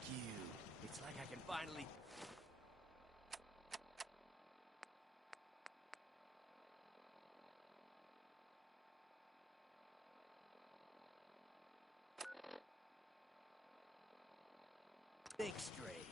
Thank you. It's like I can finally... think straight.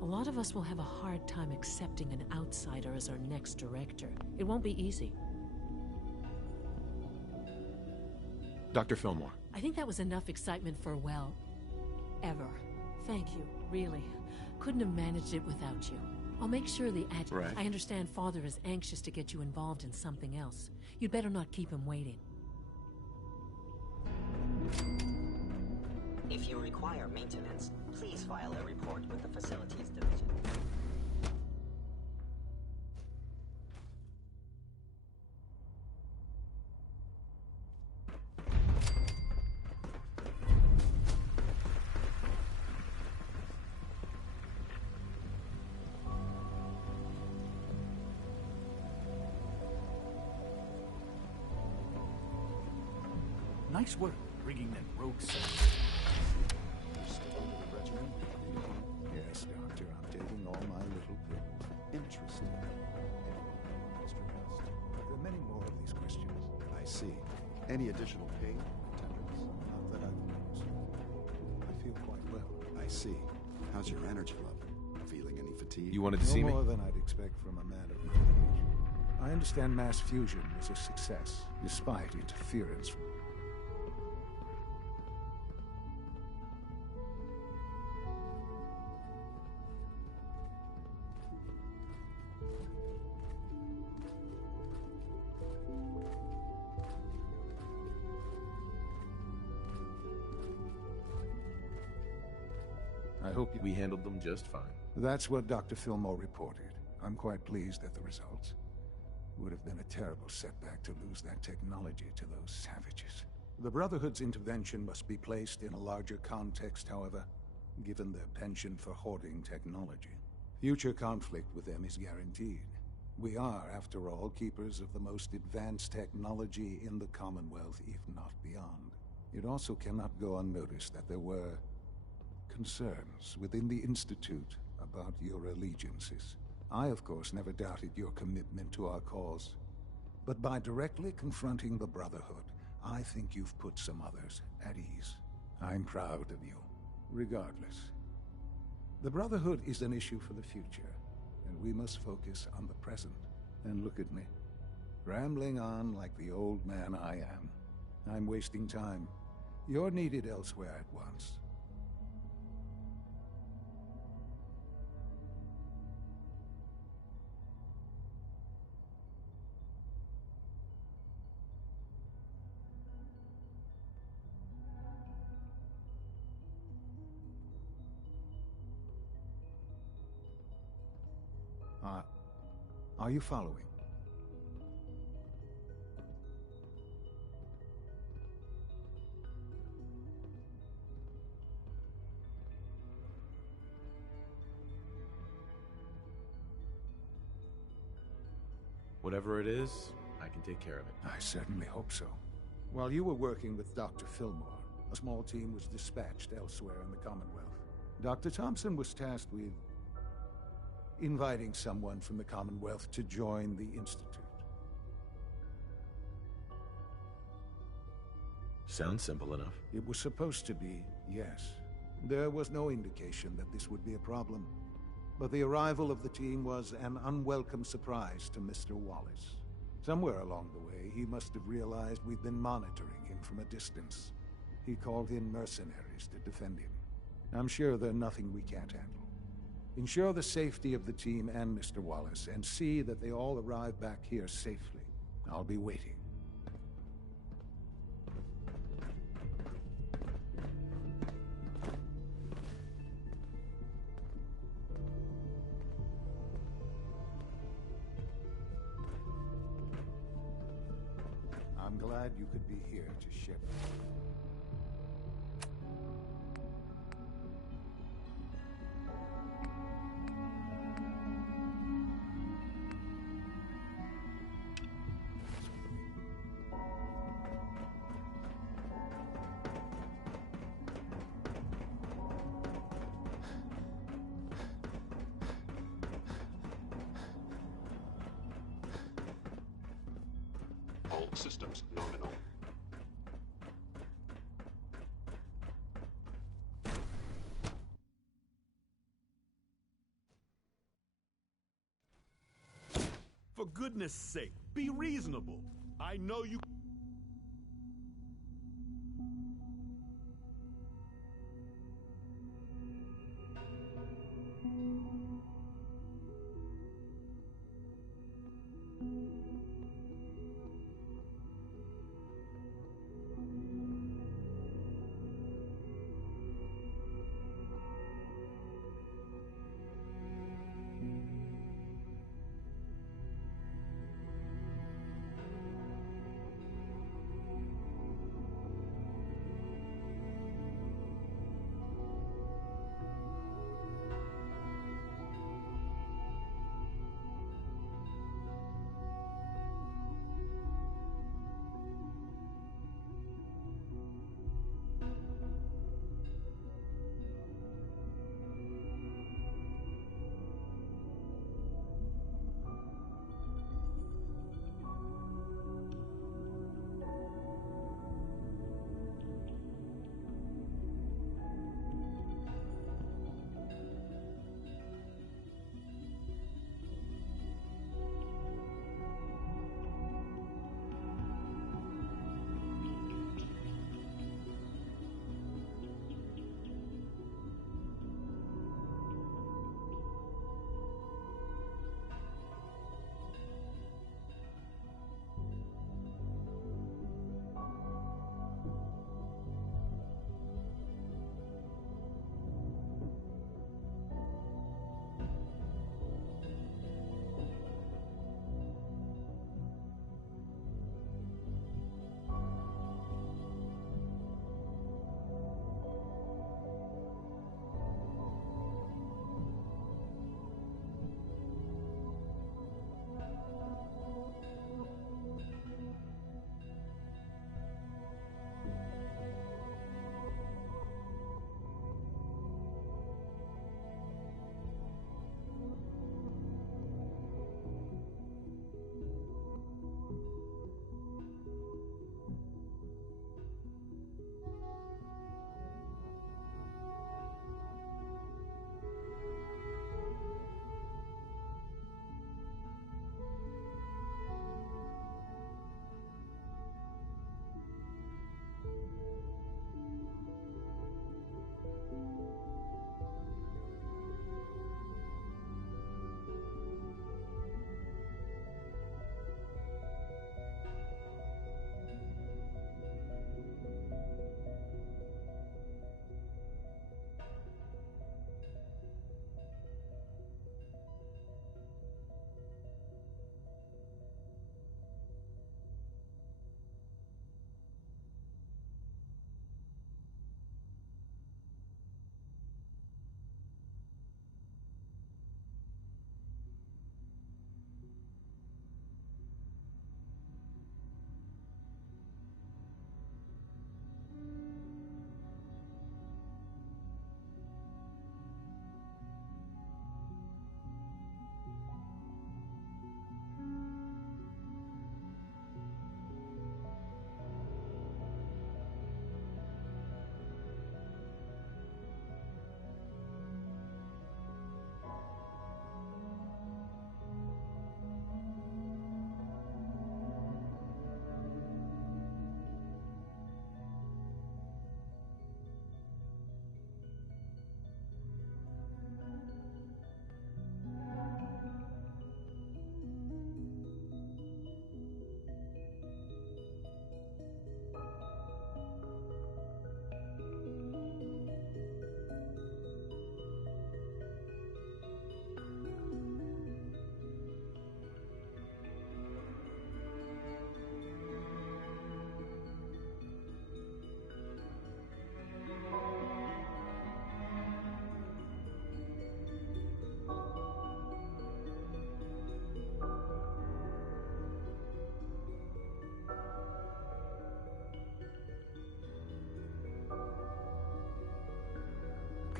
A lot of us will have a hard time accepting an outsider as our next director. It won't be easy. Dr. Fillmore. I think that was enough excitement for, well, ever. Thank you, really. Couldn't have managed it without you. I'll make sure the Right. I understand Father is anxious to get you involved in something else. You'd better not keep him waiting. If you require maintenance, please file a report with the Facilities Division. Nice work rigging that rogue set. Yes, Doctor, I'm taking all my little pills. Interesting. Extra rest. There are many more of these questions. I see. Any additional pain? Tenderness? Not that I've noticed. I feel quite well. I see. How's your energy level? Feeling any fatigue? You wanted to see me? No more than I'd expect from a man of my age. I understand mass fusion was a success, despite interference from... I hope We handled them just fine. That's what Dr. Fillmore reported. I'm quite pleased at the results. Would have been a terrible setback to lose that technology to those savages. The Brotherhood's intervention must be placed in a larger context, however, given their penchant for hoarding technology. Future conflict with them is guaranteed. We are, after all, keepers of the most advanced technology in the Commonwealth, if not beyond. It also cannot go unnoticed that there were concerns within the Institute about your allegiances. I, of course, never doubted your commitment to our cause. But by directly confronting the Brotherhood, I think you've put some others at ease. I'm proud of you, regardless. The Brotherhood is an issue for the future, and we must focus on the present. And look at me, rambling on like the old man I am. I'm wasting time. You're needed elsewhere at once. Are you following? Whatever it is, I can take care of it. I certainly hope so. While you were working with Dr. Fillmore, a small team was dispatched elsewhere in the Commonwealth. Dr. Thompson was tasked with inviting someone from the Commonwealth to join the Institute. Sounds simple enough. It was supposed to be, yes. There was no indication that this would be a problem. But the arrival of the team was an unwelcome surprise to Mr. Wallace. Somewhere along the way, he must have realized we'd been monitoring him from a distance. He called in mercenaries to defend him. I'm sure they're nothing we can't handle. Ensure the safety of the team and Mr. Wallace, and see that they all arrive back here safely. I'll be waiting. I'm glad you could be here to shepherd. All systems nominal. For goodness sake, be reasonable. I know you...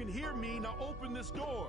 can hear me. Now open this door.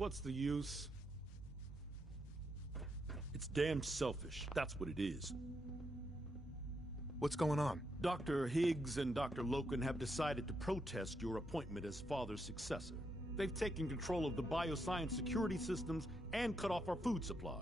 What's the use? It's damn selfish. That's what it is. What's going on? Dr. Higgs and Dr. Loken have decided to protest your appointment as Father's successor. They've taken control of the bioscience security systems and cut off our food supply.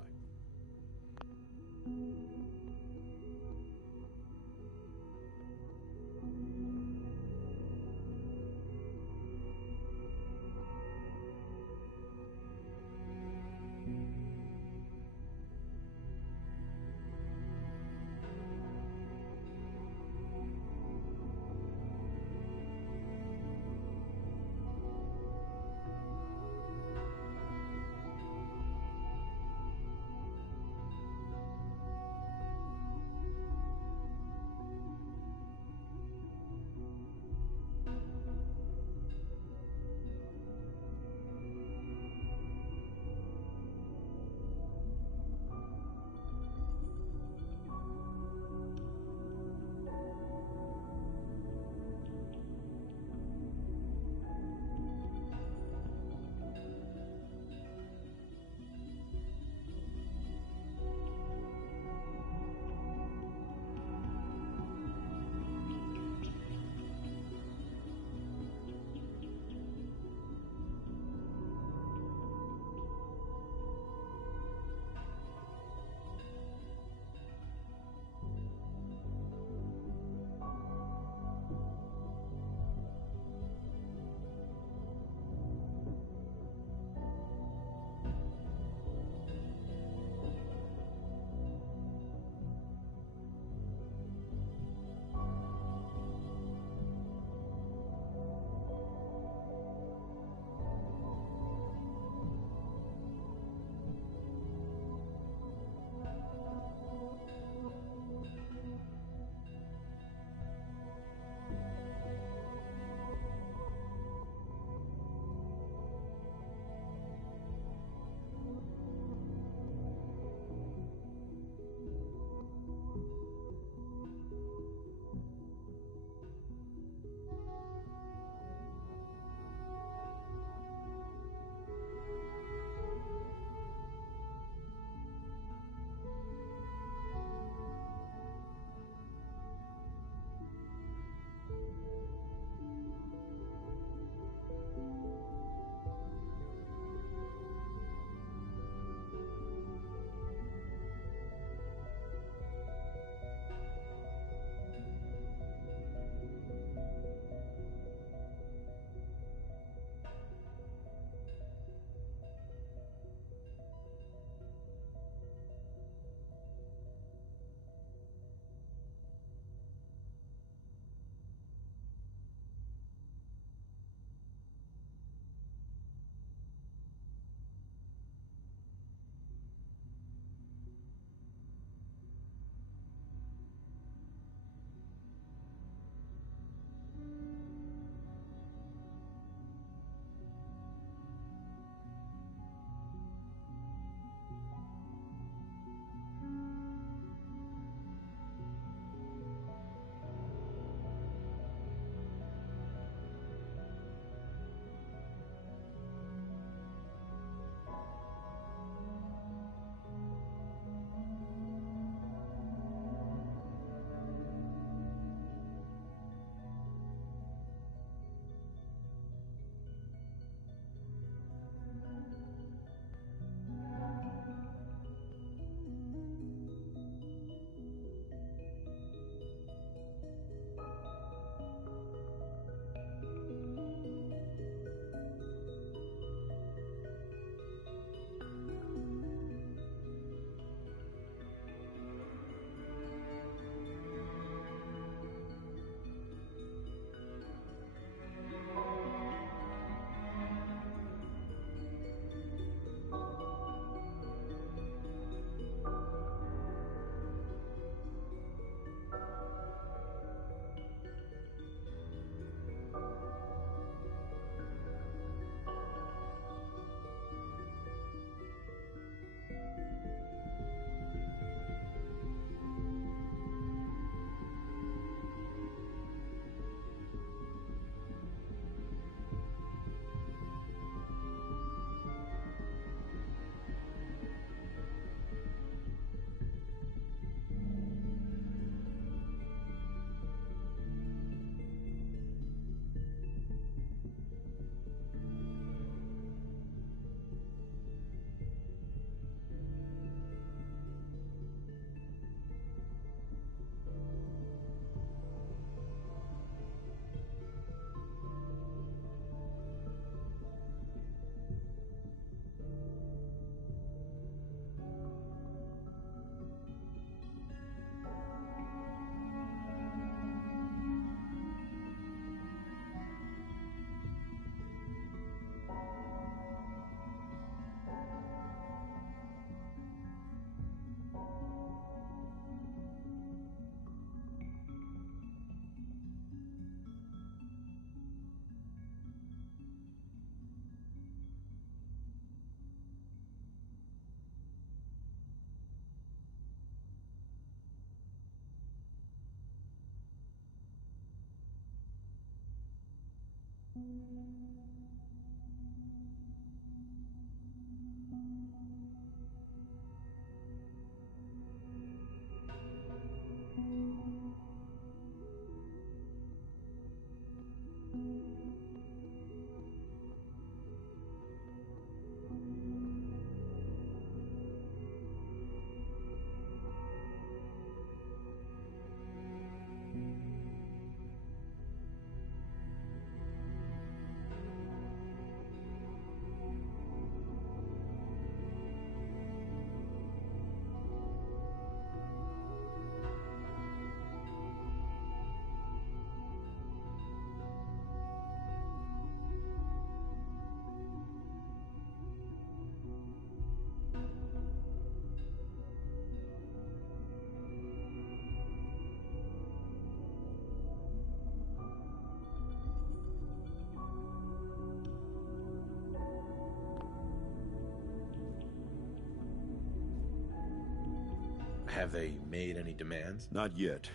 Have they made any demands? Not yet,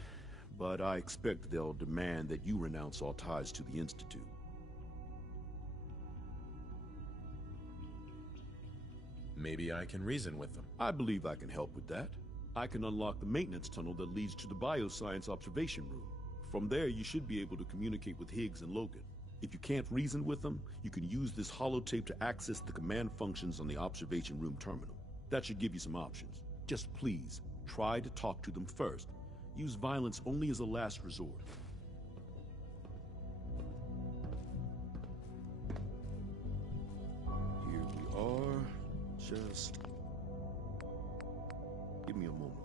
but I expect they'll demand that you renounce all ties to the Institute. Maybe I can reason with them. I believe I can help with that. I can unlock the maintenance tunnel that leads to the bioscience observation room. From there, you should be able to communicate with Higgs and Logan. If you can't reason with them, you can use this holotape to access the command functions on the observation room terminal. That should give you some options. Just please, try to talk to them first. Use violence only as a last resort. Here we are. Just give me a moment.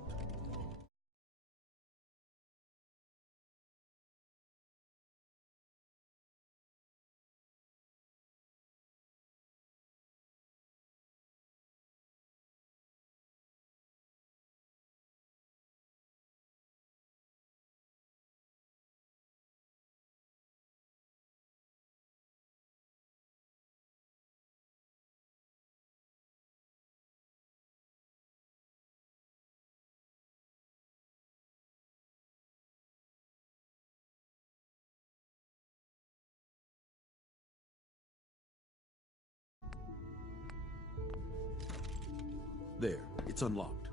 There, it's unlocked.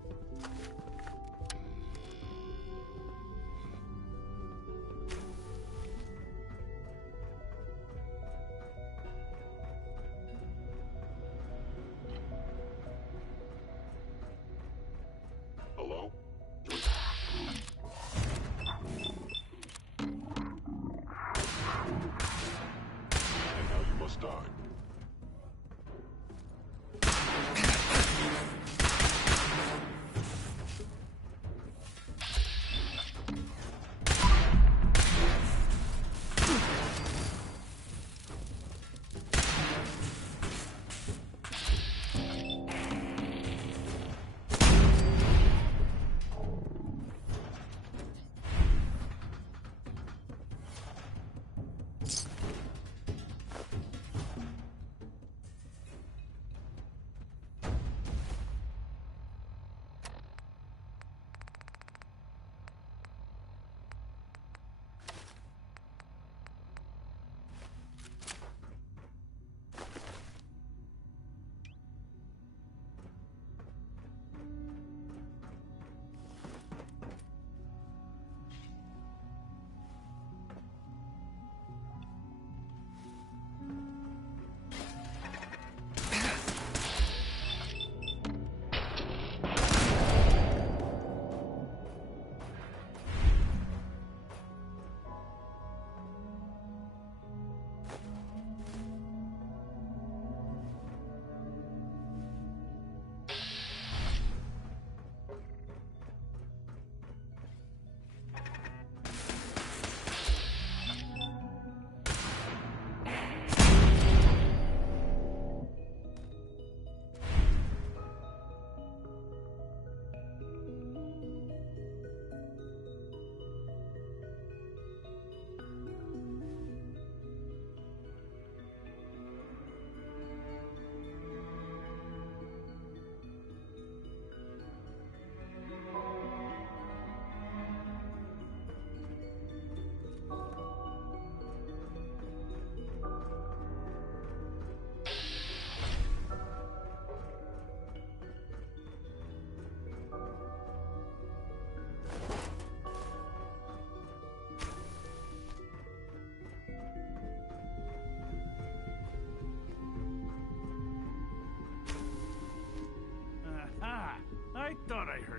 Hello? And now you must die.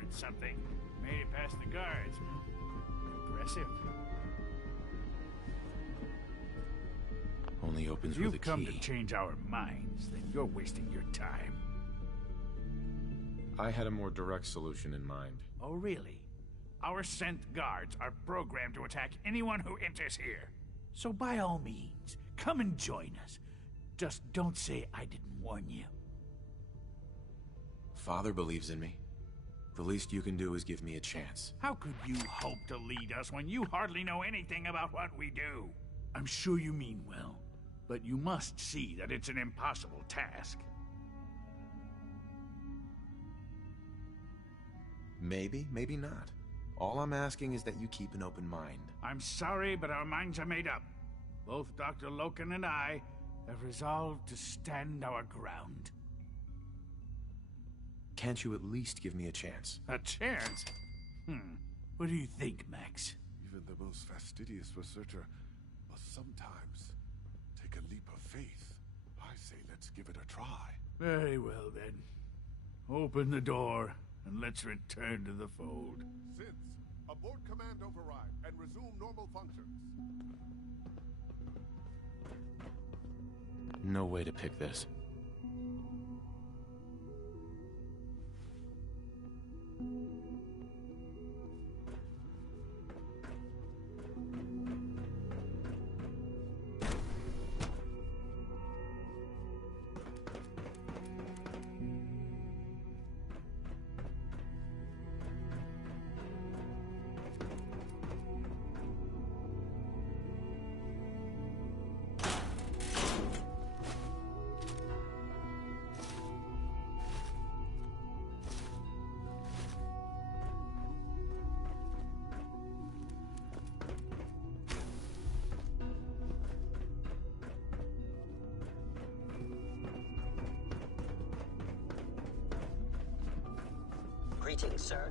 learned something. Made it past the guards. Impressive. Only opens If with a you've come to key. change our minds, then you're wasting your time. I had a more direct solution in mind. Oh, really? Our sent guards are programmed to attack anyone who enters here. So by all means, come and join us. Just don't say I didn't warn you. Father believes in me. The least you can do is give me a chance. How could you hope to lead us when you hardly know anything about what we do? I'm sure you mean well, but you must see that it's an impossible task. Maybe, maybe not. All I'm asking is that you keep an open mind. I'm sorry, but our minds are made up. Both Dr. Loken and I have resolved to stand our ground. Can't you at least give me a chance? A chance? What do you think, Max? Even the most fastidious researcher must sometimes take a leap of faith. I say let's give it a try. Very well, then. Open the door, and let's return to the fold. Synths, abort command override and resume normal functions. No way to pick this. Greetings, sir.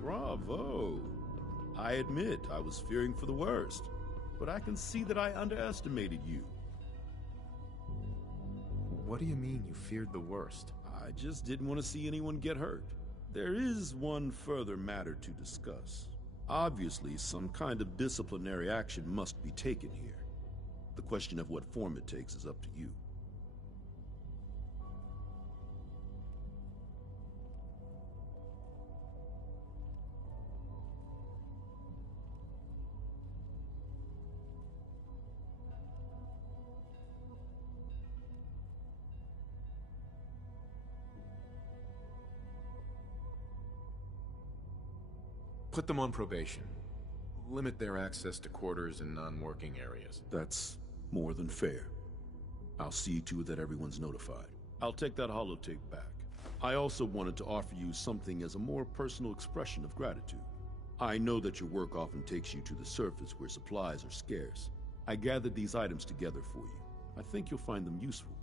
Bravo! I admit I was fearing for the worst, but I can see that I underestimated you. What do you mean you feared the worst? I just didn't want to see anyone get hurt. There is one further matter to discuss. Obviously, some kind of disciplinary action must be taken here. The question of what form it takes is up to you. Put them on probation. Limit their access to quarters and non-working areas. That's more than fair. I'll see to it that everyone's notified. I'll take that holotape back. I also wanted to offer you something as a more personal expression of gratitude. I know that your work often takes you to the surface where supplies are scarce. I gathered these items together for you. I think you'll find them useful.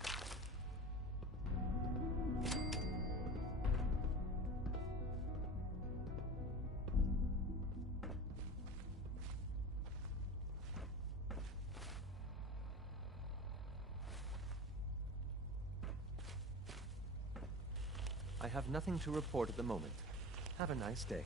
I have nothing to report at the moment. Have a nice day.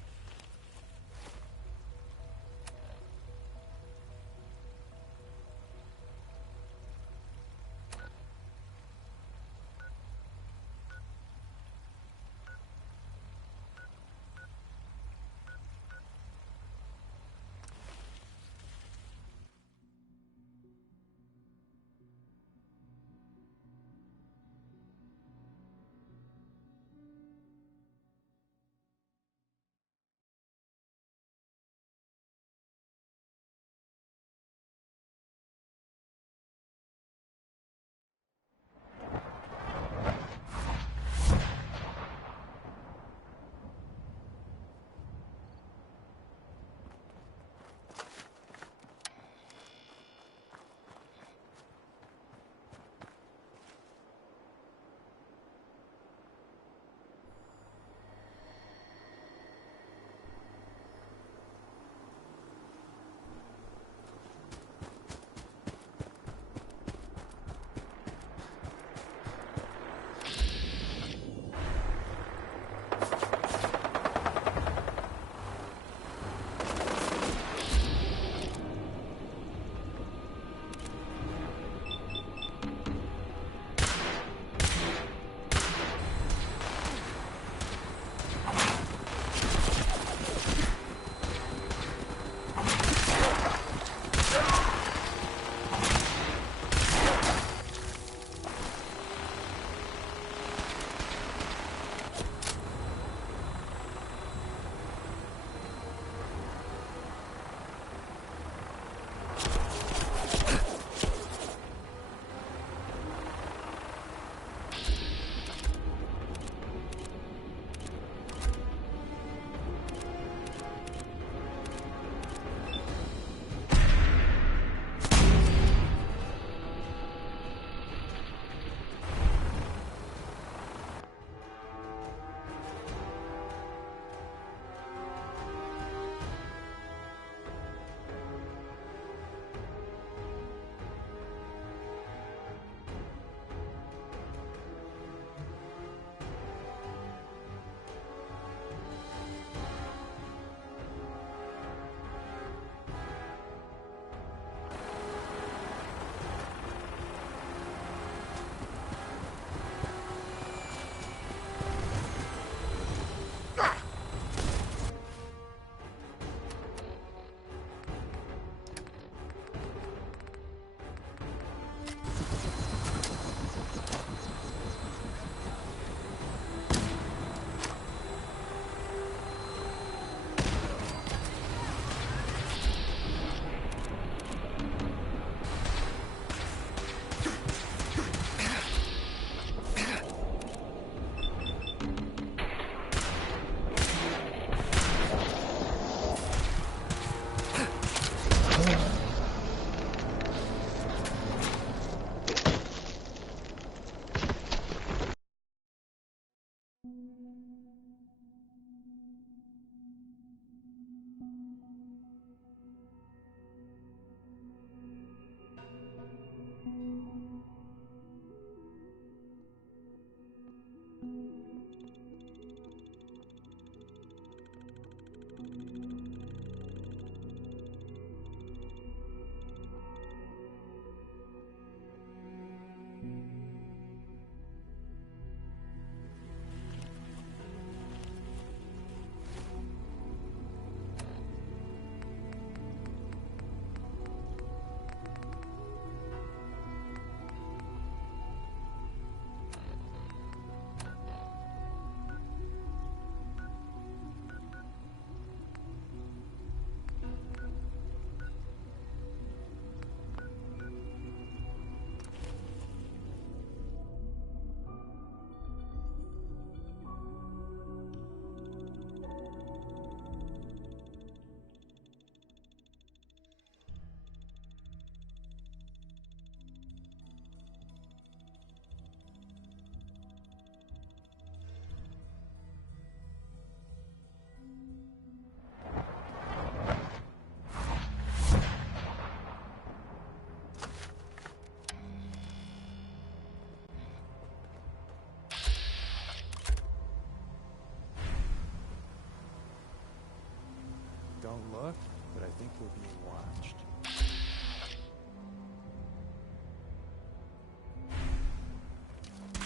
think we're being watched.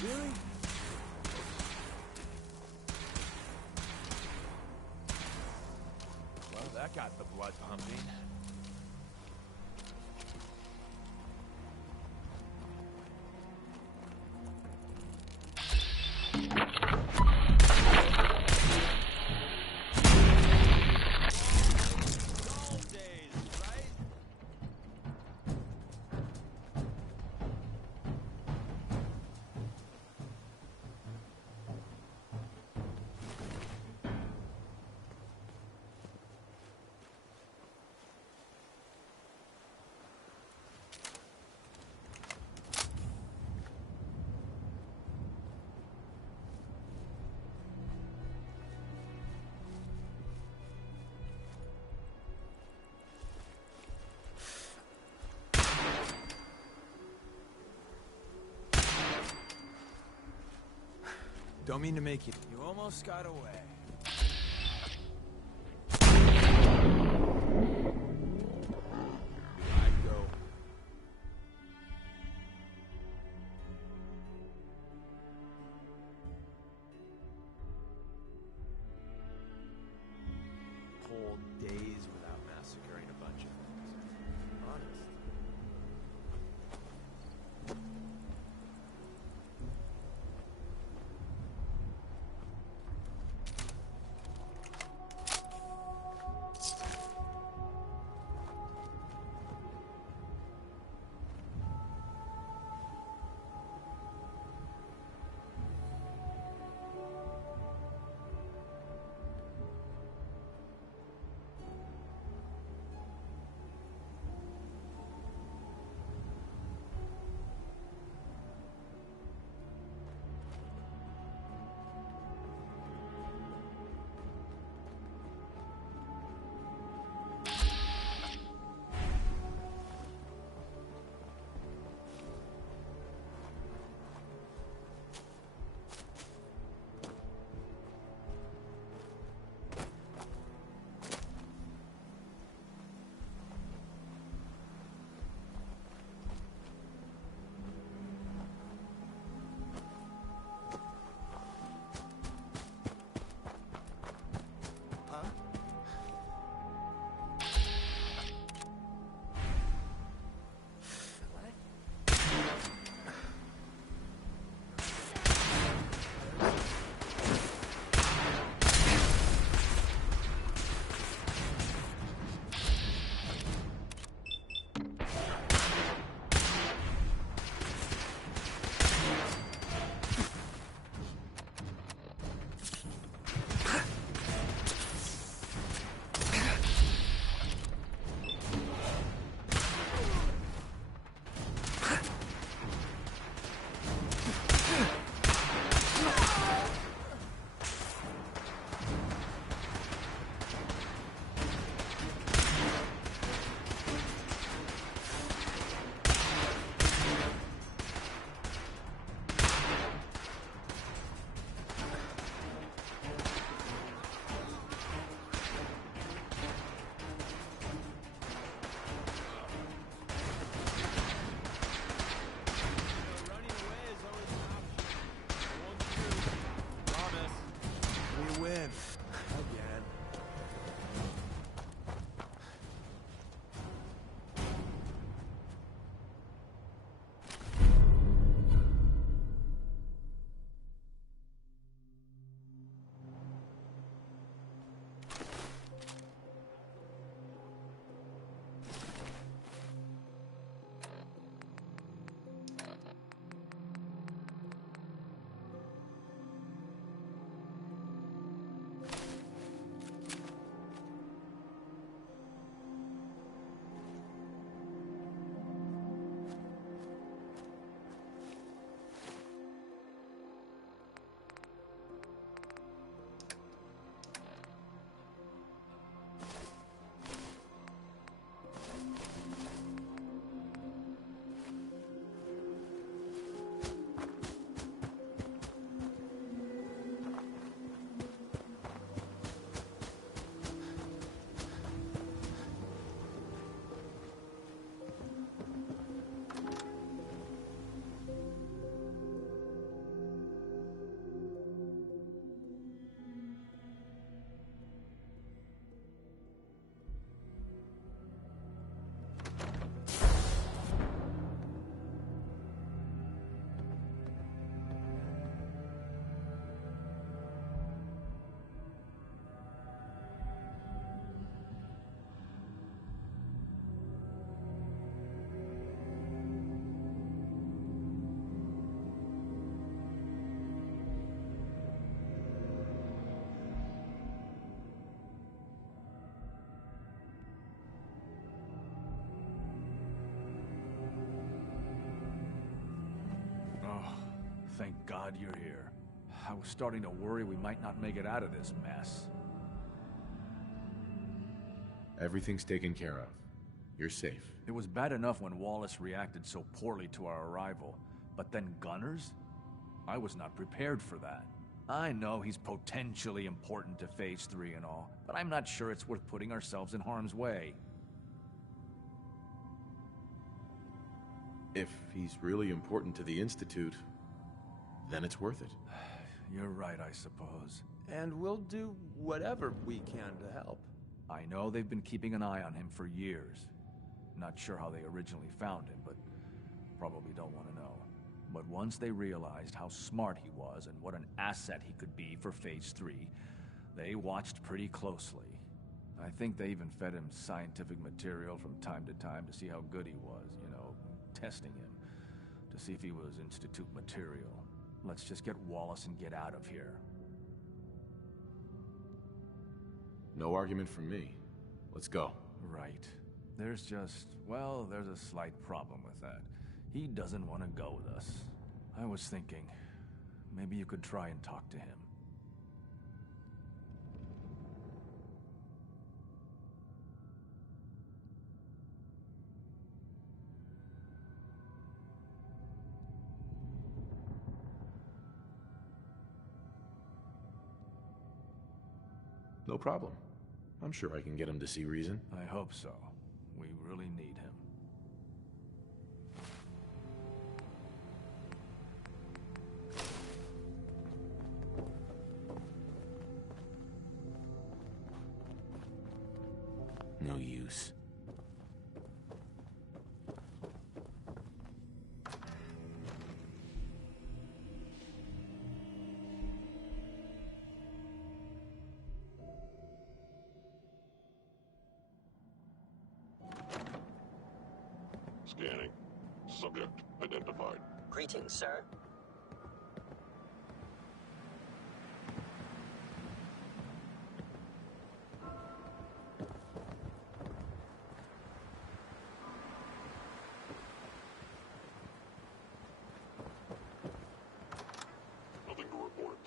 Really? Well, that got the blood pumping. Don't mean to make you... You almost got away. I go. Whole days without massacring a bunch of things. Honest. Thank God you're here. I was starting to worry we might not make it out of this mess. Everything's taken care of. You're safe. It was bad enough when Wallace reacted so poorly to our arrival, but then Gunners? I was not prepared for that. I know he's potentially important to Phase 3 and all, but I'm not sure it's worth putting ourselves in harm's way. If he's really important to the Institute, then it's worth it. You're right, I suppose. And we'll do whatever we can to help. I know they've been keeping an eye on him for years. Not sure how they originally found him, but probably don't want to know. But once they realized how smart he was and what an asset he could be for Phase 3, they watched pretty closely. I think they even fed him scientific material from time to time to see how good he was, you know, testing him, to see if he was Institute material. Let's just get Wallace and get out of here. No argument from me. Let's go. Right. There's a slight problem with that. He doesn't want to go with us. I was thinking, maybe you could try and talk to him. No problem. I'm sure I can get him to see reason. I hope so. We really need him. No use. Scanning. Subject identified. Greetings, sir. Nothing to report.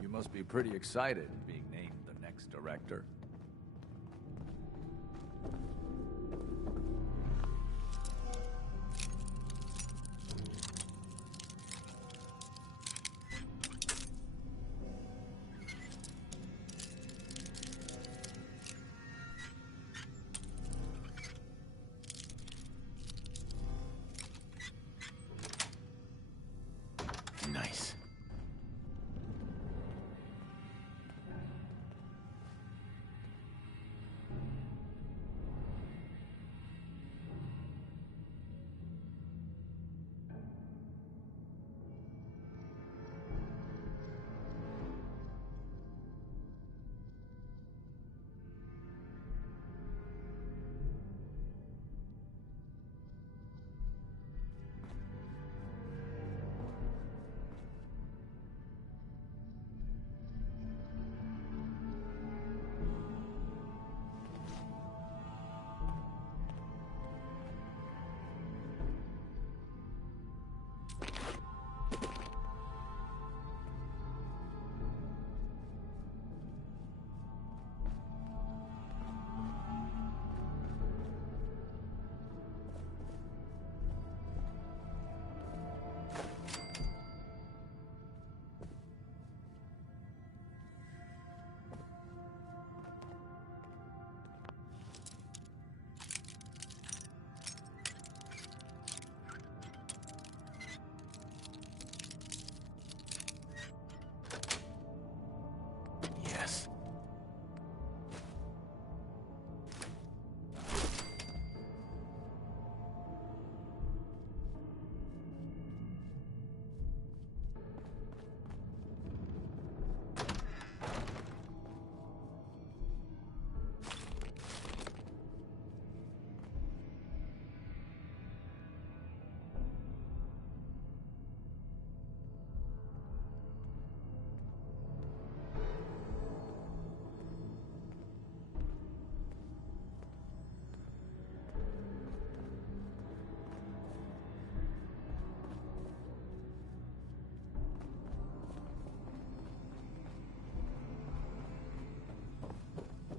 You must be pretty excited being named the next director. Nice.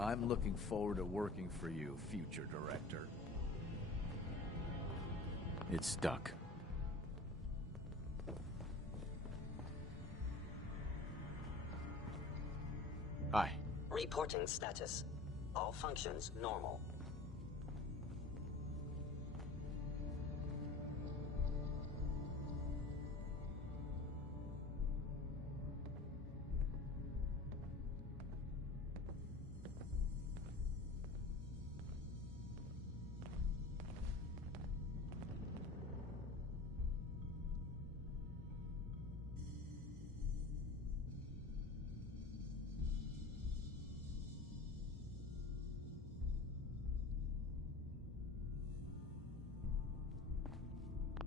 I'm looking forward to working for you, future director. It's stuck. Hi. Reporting status. All functions normal.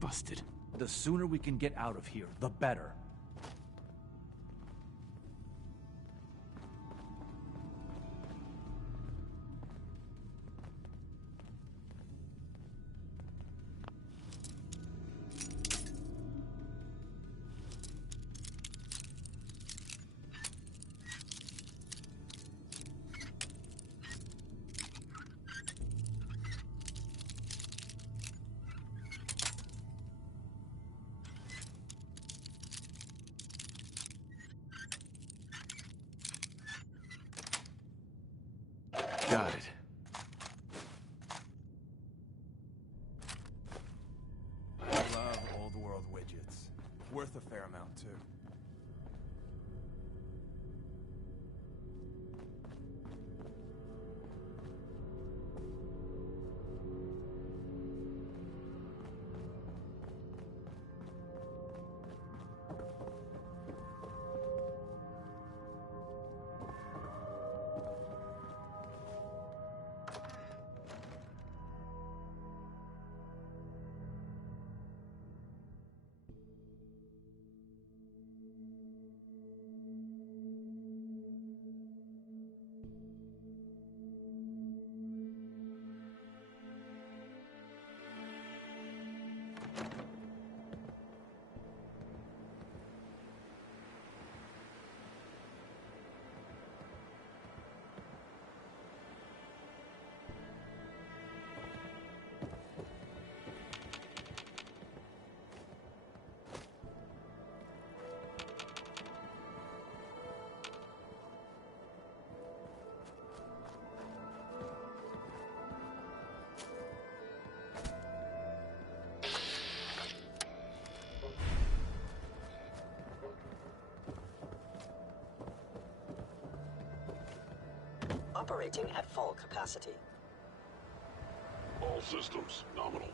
Busted. The sooner we can get out of here, the better. Got it. I love old world widgets. Worth a fair amount, too. Operating at full capacity. All systems nominal.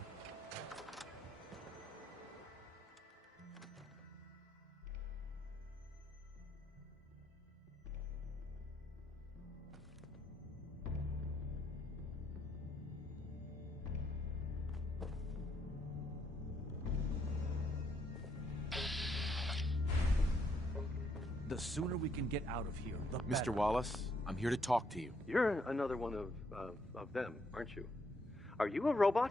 The sooner we can get out of here, the Mr. better. Wallace, I'm here to talk to you. You're another one of them, aren't you? Are you a robot?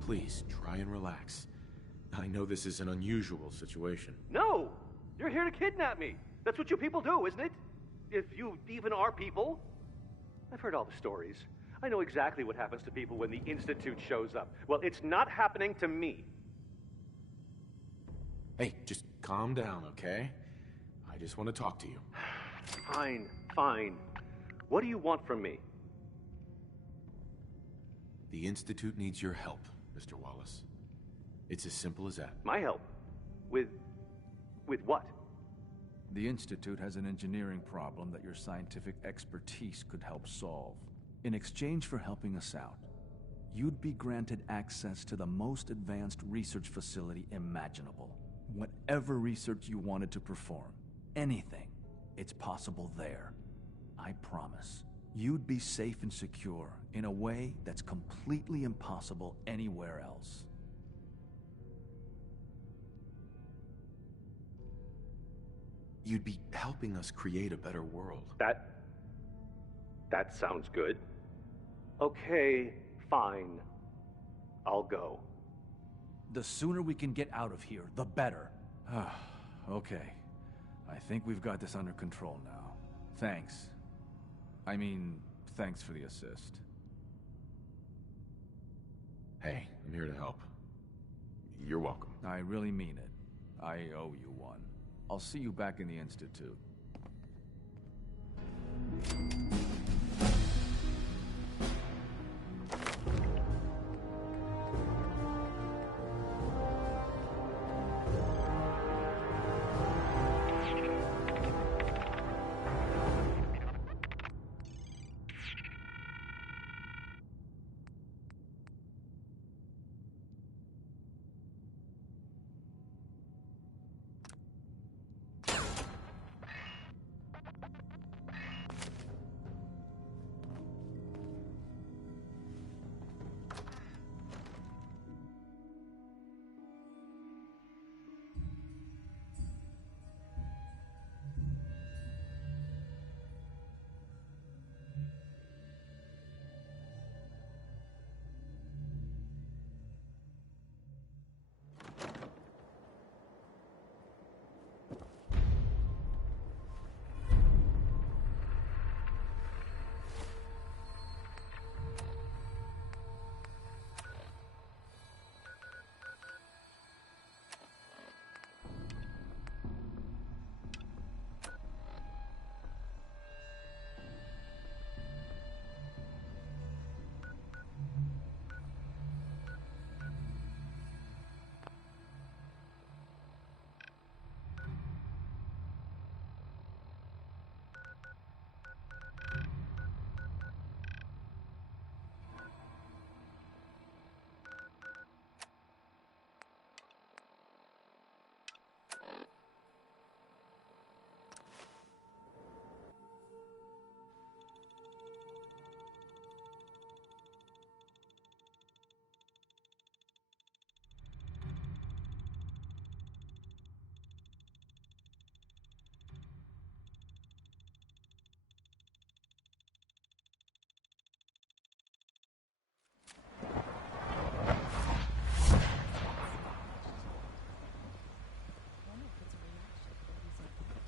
Please, try and relax. I know this is an unusual situation. No! You're here to kidnap me! That's what you people do, isn't it? If you even are people. I've heard all the stories. I know exactly what happens to people when the Institute shows up. Well, it's not happening to me. Hey, just calm down, okay? I just want to talk to you. Fine, fine. What do you want from me? The Institute needs your help, Mr. Wallace. It's as simple as that. My help? With what? The Institute has an engineering problem that your scientific expertise could help solve. In exchange for helping us out, you'd be granted access to the most advanced research facility imaginable. Whatever research you wanted to perform, anything, it's possible there. I promise. You'd be safe and secure in a way that's completely impossible anywhere else. You'd be helping us create a better world. That sounds good. Okay, fine. I'll go. The sooner we can get out of here, the better. Okay. I think we've got this under control now. Thanks. I mean, thanks for the assist. Hey, I'm here to help. You're welcome. I really mean it. I owe you one. I'll see you back in the Institute.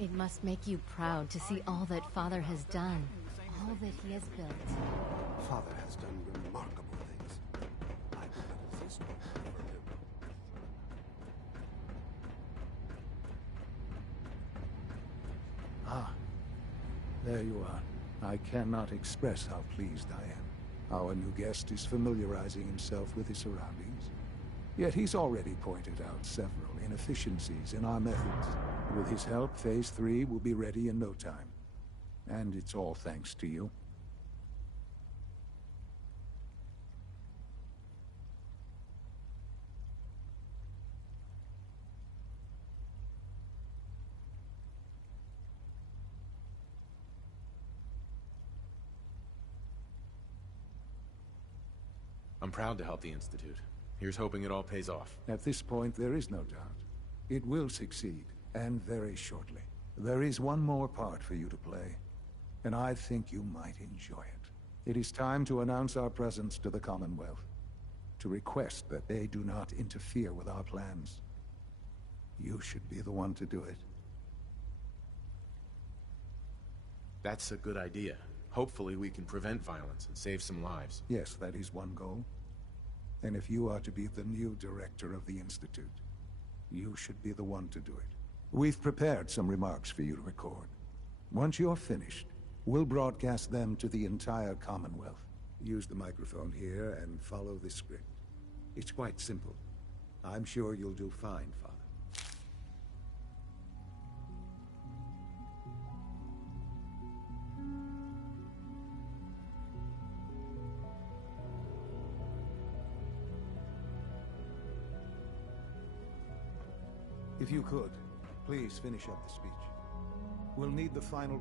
It must make you proud to see all that Father has done, all that he has built. Father has done remarkable things. I could exist for him. Ah, there you are. I cannot express how pleased I am. Our new guest is familiarizing himself with his surroundings. Yet he's already pointed out several inefficiencies in our methods. With his help, Phase 3 will be ready in no time. And it's all thanks to you. I'm proud to help the Institute. Here's hoping it all pays off. At this point, there is no doubt. It will succeed, and very shortly. There is one more part for you to play, and I think you might enjoy it. It is time to announce our presence to the Commonwealth, to request that they do not interfere with our plans. You should be the one to do it. That's a good idea. Hopefully we can prevent violence and save some lives. Yes, that is one goal. And if you are to be the new director of the Institute, you should be the one to do it. We've prepared some remarks for you to record. Once you're finished, we'll broadcast them to the entire Commonwealth. Use the microphone here and follow this script. It's quite simple. I'm sure you'll do fine, Father. If you could, please finish up the speech. We'll need the final